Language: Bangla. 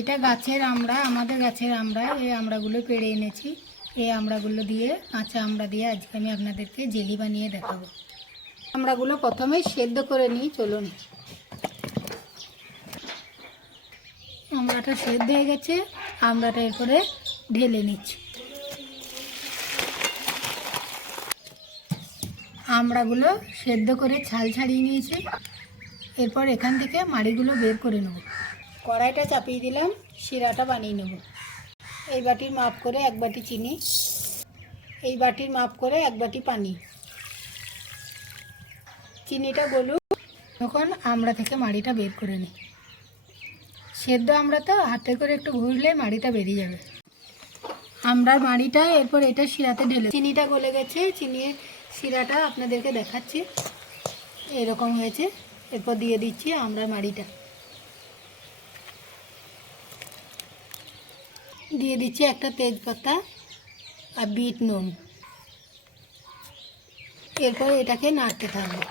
এটা গাছের আমড়া, আমাদের গাছের আমড়া। এই আমড়াগুলো পেড়ে এনেছি। এই আমড়াগুলো দিয়ে, কাঁচা আমড়া দিয়ে আজকে আমি আপনাদেরকে জেলি বানিয়ে দেখাবো। আমড়াগুলো প্রথমে সেদ্ধ করে নিই, চলুন। আমড়াটা সেদ্ধ হয়ে গেছে, আমড়াটা এরপরে ঢেলে নিচ্ছি। আমড়াগুলো সেদ্ধ করে ছাল ছাড়িয়ে নিয়েছি। এরপর এখান থেকে মাড়িগুলো বের করে নেব। কড়াইটা চাপিয়ে দিলাম, শিরাটা বানিয়ে নেব। এই বাটির মাপ করে 1 বাটি চিনি, এই বাটির মাপ করে 1 বাটি পানি। চিনিটা গলুক, তখন আমড়া থেকে মাড়িটা বের করে নিই। সেদ্ধ আমড়া তো হাতে করে একটু ঘুরলে মাড়িটা বেরিয়ে যাবে। আমড়ার মাড়িটা এরপর এটা শিরাতে ঢেলে, চিনিটা গলে গেছে, চিনির শিরাটা আপনাদেরকে দেখাচ্ছি, এরকম হয়েছে। এরপর দিয়ে দিচ্ছি আমড়ার মাড়িটা, দিয়ে দিচ্ছি একটা তেজপাতা আর বিট নুন। এরপর এটাকে নাড়তে থাকবো।